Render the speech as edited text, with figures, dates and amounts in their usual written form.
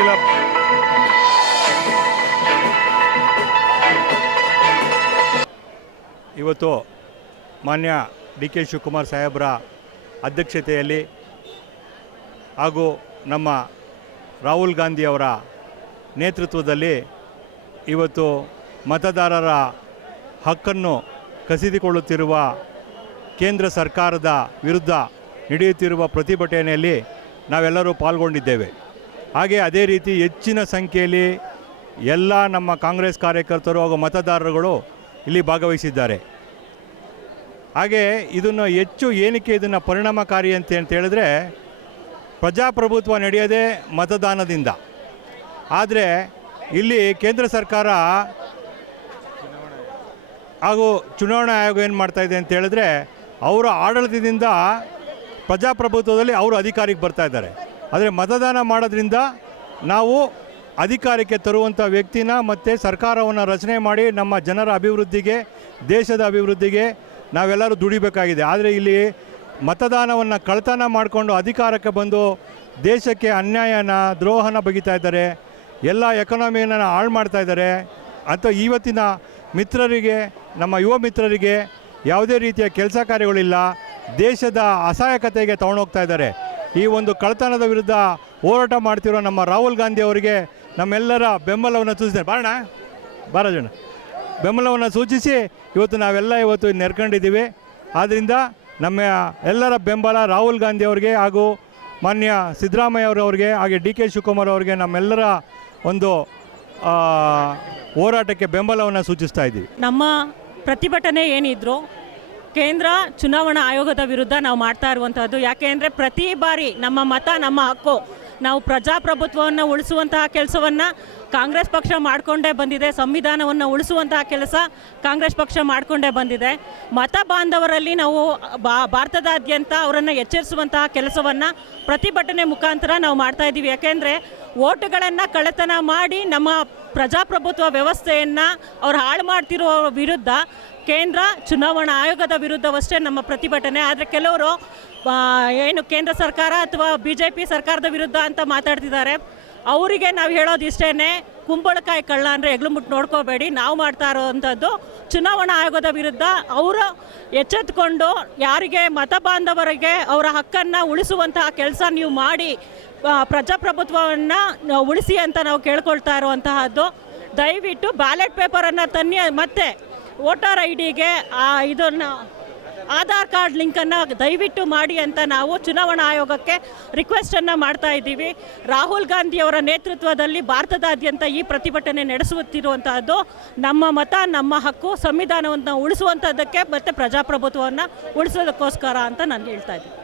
ವಕೀಲ ಇವತ್ತು ಮಾನ್ಯ ಡಿ ಕೆ ಶಿವಕುಮಾರ್ ಸಾಹೇಬರ ಅಧ್ಯಕ್ಷತೆಯಲ್ಲಿ ಹಾಗೂ ನಮ್ಮ ರಾಹುಲ್ ಗಾಂಧಿಯವರ ನೇತೃತ್ವದಲ್ಲಿ ಇವತ್ತು ಮತದಾರರ ಹಕ್ಕನ್ನು ಕಸಿದುಕೊಳ್ಳುತ್ತಿರುವ ಕೇಂದ್ರ ಸರ್ಕಾರದ ವಿರುದ್ಧ ನಡೆಯುತ್ತಿರುವ ಪ್ರತಿಭಟನೆಯಲ್ಲಿ ನಾವೆಲ್ಲರೂ ಪಾಲ್ಗೊಂಡಿದ್ದೇವೆ. ಹಾಗೆ ಅದೇ ರೀತಿ ಹೆಚ್ಚಿನ ಸಂಖ್ಯೆಯಲ್ಲಿ ಎಲ್ಲ ನಮ್ಮ ಕಾಂಗ್ರೆಸ್ ಕಾರ್ಯಕರ್ತರು ಹಾಗೂ ಮತದಾರರುಗಳು ಇಲ್ಲಿ ಭಾಗವಹಿಸಿದ್ದಾರೆ. ಹಾಗೆ ಇದನ್ನು ಹೆಚ್ಚು ಏನಕ್ಕೆ ಇದನ್ನು ಪರಿಣಾಮಕಾರಿ ಅಂತ ಹೇಳಿದ್ರೆ, ಪ್ರಜಾಪ್ರಭುತ್ವ ನಡೆಯೋದೇ ಮತದಾನದಿಂದ. ಆದರೆ ಇಲ್ಲಿ ಕೇಂದ್ರ ಸರ್ಕಾರ ಹಾಗೂ ಚುನಾವಣಾ ಆಯೋಗ ಏನು ಮಾಡ್ತಾಯಿದೆ ಅಂತ ಹೇಳಿದ್ರೆ, ಅವರ ಆಡಳಿತದಿಂದ ಪ್ರಜಾಪ್ರಭುತ್ವದಲ್ಲಿ ಅವರು ಅಧಿಕಾರಕ್ಕೆ ಬರ್ತಾ ಇದ್ದಾರೆ. ಆದರೆ ಮತದಾನ ಮಾಡೋದ್ರಿಂದ ನಾವು ಅಧಿಕಾರಕ್ಕೆ ತರುವಂಥ ವ್ಯಕ್ತಿನ ಮತ್ತು ಸರ್ಕಾರವನ್ನು ರಚನೆ ಮಾಡಿ ನಮ್ಮ ಜನರ ಅಭಿವೃದ್ಧಿಗೆ, ದೇಶದ ಅಭಿವೃದ್ಧಿಗೆ ನಾವೆಲ್ಲರೂ ದುಡಿಬೇಕಾಗಿದೆ. ಆದರೆ ಇಲ್ಲಿ ಮತದಾನವನ್ನು ಕಳ್ತನ ಮಾಡಿಕೊಂಡು ಅಧಿಕಾರಕ್ಕೆ ಬಂದು ದೇಶಕ್ಕೆ ಅನ್ಯಾಯನ, ದ್ರೋಹನ ಬಗಿತಾ ಇದ್ದಾರೆ, ಎಲ್ಲ ಎಕಾನಮಿಯನ್ನು ಹಾಳು ಮಾಡ್ತಾ ಇದ್ದಾರೆ ಅಂತ ಇವತ್ತಿನ ಮಿತ್ರರಿಗೆ, ನಮ್ಮ ಯುವ ಮಿತ್ರರಿಗೆ ಯಾವುದೇ ರೀತಿಯ ಕೆಲಸ ಕಾರ್ಯಗಳಿಲ್ಲ, ದೇಶದ ಅಸಹಾಯಕತೆಗೆ ತಗೊಂಡೋಗ್ತಾ ಇದ್ದಾರೆ. ಈ ಒಂದು ಕಳ್ತನದ ವಿರುದ್ಧ ಹೋರಾಟ ಮಾಡ್ತಿರೋ ನಮ್ಮ ರಾಹುಲ್ ಗಾಂಧಿ ಅವರಿಗೆ ನಮ್ಮೆಲ್ಲರ ಬೆಂಬಲವನ್ನು ಸೂಚಿಸಿದ್ದಾರೆ. ಬಾರಜಣ್ಣ ಬೆಂಬಲವನ್ನು ಸೂಚಿಸಿ ಇವತ್ತು ನಾವೆಲ್ಲ ನೆರ್ಕೊಂಡಿದ್ದೀವಿ. ಆದ್ದರಿಂದ ನಮ್ಮ ಎಲ್ಲರ ಬೆಂಬಲ ರಾಹುಲ್ ಗಾಂಧಿ ಅವರಿಗೆ ಹಾಗೂ ಮಾನ್ಯ ಸಿದ್ದರಾಮಯ್ಯವರವ್ರಿಗೆ ಹಾಗೆ ಡಿ ಕೆ ಶಿವಕುಮಾರ್ ಅವರಿಗೆ ನಮ್ಮೆಲ್ಲರ ಒಂದು ಹೋರಾಟಕ್ಕೆ ಬೆಂಬಲವನ್ನು ಸೂಚಿಸ್ತಾ ಇದ್ದೀವಿ. ನಮ್ಮ ಪ್ರತಿಭಟನೆ ಏನಿದ್ರು ಕೇಂದ್ರ ಚುನಾವಣಾ ಆಯೋಗದ ವಿರುದ್ಧ ನಾವು ಮಾಡ್ತಾ ಇರುವಂಥದ್ದು. ಯಾಕೆಂದರೆ ಪ್ರತಿ ಬಾರಿ ನಮ್ಮ ಮತ ನಮ್ಮ ಹಕ್ಕು, ನಾವು ಪ್ರಜಾಪ್ರಭುತ್ವವನ್ನು ಉಳಿಸುವಂತಹ ಕೆಲಸವನ್ನು ಕಾಂಗ್ರೆಸ್ ಪಕ್ಷ ಮಾಡಿಕೊಂಡೇ ಬಂದಿದೆ. ಸಂವಿಧಾನವನ್ನು ಉಳಿಸುವಂತಹ ಕೆಲಸ ಕಾಂಗ್ರೆಸ್ ಪಕ್ಷ ಮಾಡಿಕೊಂಡೇ ಬಂದಿದೆ. ಮತ ಬಾಂಧವರಲ್ಲಿ ನಾವು ಭಾರತದಾದ್ಯಂತ ಅವರನ್ನು ಎಚ್ಚರಿಸುವಂತಹ ಕೆಲಸವನ್ನು ಪ್ರತಿಭಟನೆ ಮುಖಾಂತರ ನಾವು ಮಾಡ್ತಾಯಿದ್ದೀವಿ. ಯಾಕೆಂದರೆ ಓಟುಗಳನ್ನು ಕಳ್ಳತನ ಮಾಡಿ ನಮ್ಮ ಪ್ರಜಾಪ್ರಭುತ್ವ ವ್ಯವಸ್ಥೆಯನ್ನು ಅವ್ರು ಹಾಳು ಮಾಡ್ತಿರೋ ವಿರುದ್ಧ ಕೇಂದ್ರ ಚುನಾವಣಾ ಆಯೋಗದ ವಿರುದ್ಧವಷ್ಟೇ ನಮ್ಮ ಪ್ರತಿಭಟನೆ. ಆದರೆ ಕೆಲವರು ಏನು ಕೇಂದ್ರ ಸರ್ಕಾರ ಅಥವಾ BJP ಸರ್ಕಾರದ ವಿರುದ್ಧ ಅಂತ ಮಾತಾಡ್ತಿದ್ದಾರೆ. ಅವರಿಗೆ ನಾವು ಹೇಳೋದು ಇಷ್ಟೇ, ಕುಂಬಳಕಾಯಿ ಕಳ್ಳ ಅಂದರೆ ಎಗ್ಲು ಮುಟ್ಟು ನೋಡ್ಕೋಬೇಡಿ. ನಾವು ಮಾಡ್ತಾ ಇರೋವಂಥದ್ದು ಚುನಾವಣಾ ಆಯೋಗದ ವಿರುದ್ಧ. ಅವರು ಎಚ್ಚೆತ್ತುಕೊಂಡು ಯಾರಿಗೆ ಮತ ಬಾಂಧವರಿಗೆ ಅವರ ಹಕ್ಕನ್ನು ಉಳಿಸುವಂತಹ ಕೆಲಸ ನೀವು ಮಾಡಿ ಪ್ರಜಾಪ್ರಭುತ್ವವನ್ನು ಉಳಿಸಿ ಅಂತ ನಾವು ಕೇಳ್ಕೊಳ್ತಾ ಇರುವಂತಹದ್ದು. ದಯವಿಟ್ಟು ಬ್ಯಾಲೆಟ್ ಪೇಪರನ್ನು ತನ್ನಿ, ಮತ್ತು ವೋಟರ್ IDಗೆ ಇದನ್ನು ಆಧಾರ್ ಕಾರ್ಡ್ ಲಿಂಕನ್ನು ದಯವಿಟ್ಟು ಮಾಡಿ ಅಂತ ನಾವು ಚುನಾವಣಾ ಆಯೋಗಕ್ಕೆ ರಿಕ್ವೆಸ್ಟನ್ನು ಮಾಡ್ತಾ ಇದ್ದೀವಿ. ರಾಹುಲ್ ಗಾಂಧಿಯವರ ನೇತೃತ್ವದಲ್ಲಿ ಭಾರತದಾದ್ಯಂತ ಈ ಪ್ರತಿಭಟನೆ ನಡೆಸುತ್ತಿರುವಂತಹದ್ದು ನಮ್ಮ ಮತ ನಮ್ಮ ಹಕ್ಕು, ಸಂವಿಧಾನವನ್ನು ಉಳಿಸುವಂಥದ್ದಕ್ಕೆ ಮತ್ತು ಪ್ರಜಾಪ್ರಭುತ್ವವನ್ನು ಉಳಿಸೋದಕ್ಕೋಸ್ಕರ ಅಂತ ನಾನು ಹೇಳ್ತಾ ಇದ್ದೀನಿ.